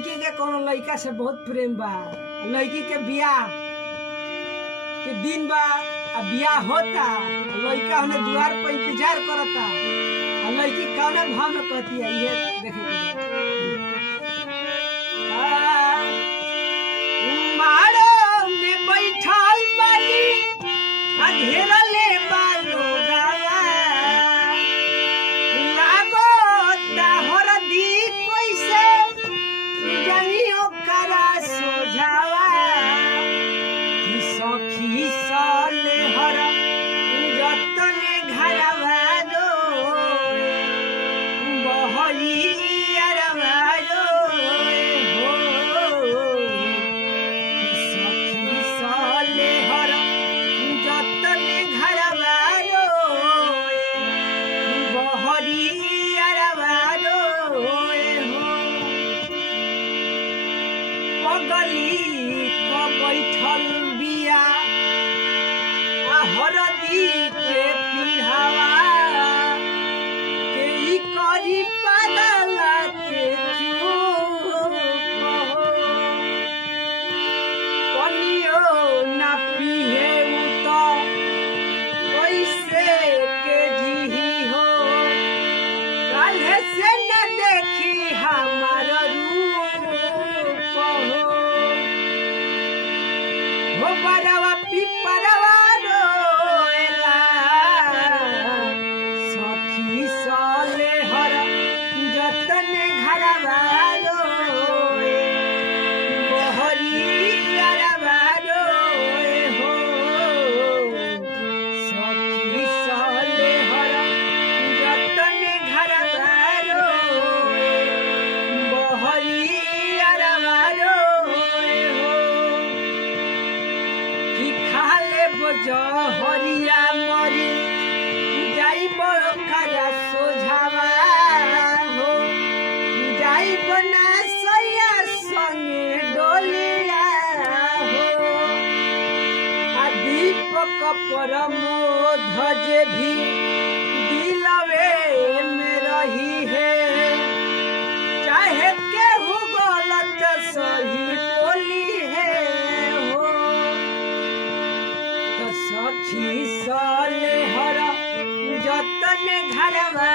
लड़की के कोनो लड़का से बहुत प्रेम बा, लड़की के बियाह के दिन बा, बियाह होता, लड़का हमने द्वार पर इंतजार करता, लड़की कौना भाव में कहती है ये देखे के मारो में बैठल बानी घेरले बालो गावा लागो ताहर दी कैसे जइयो करा सोझावा कि सखी साले हर जतने घरवा दो बहई अरवा दो हो कि सखी साले हर जतने घरवा दो बहरी अरवा दो हो पगली को बैठल बिया हरदी के पीढ़ावा के ई करी पागला के चूप हो पनियो ना पीहे तो कैसे के जीही हो काल्हे से न देखी हमार रूप हो बरवा पिपरवा रोएला सखी साले हर जतने घरवा रोए बहरी अरवा रोए हो सखी साले हर जतने घरवा रोए बहरी अरवा रोए हो कि खाले बजहरिया मरी जाई बड़ खरा सोझावा हो जाई बना सैया संगे डोलिया हो आ दीपक परमोध जे भी दिलवे में रही है चाहे केहू गलत सही बोली है हो सखी साले हर जतने घरवा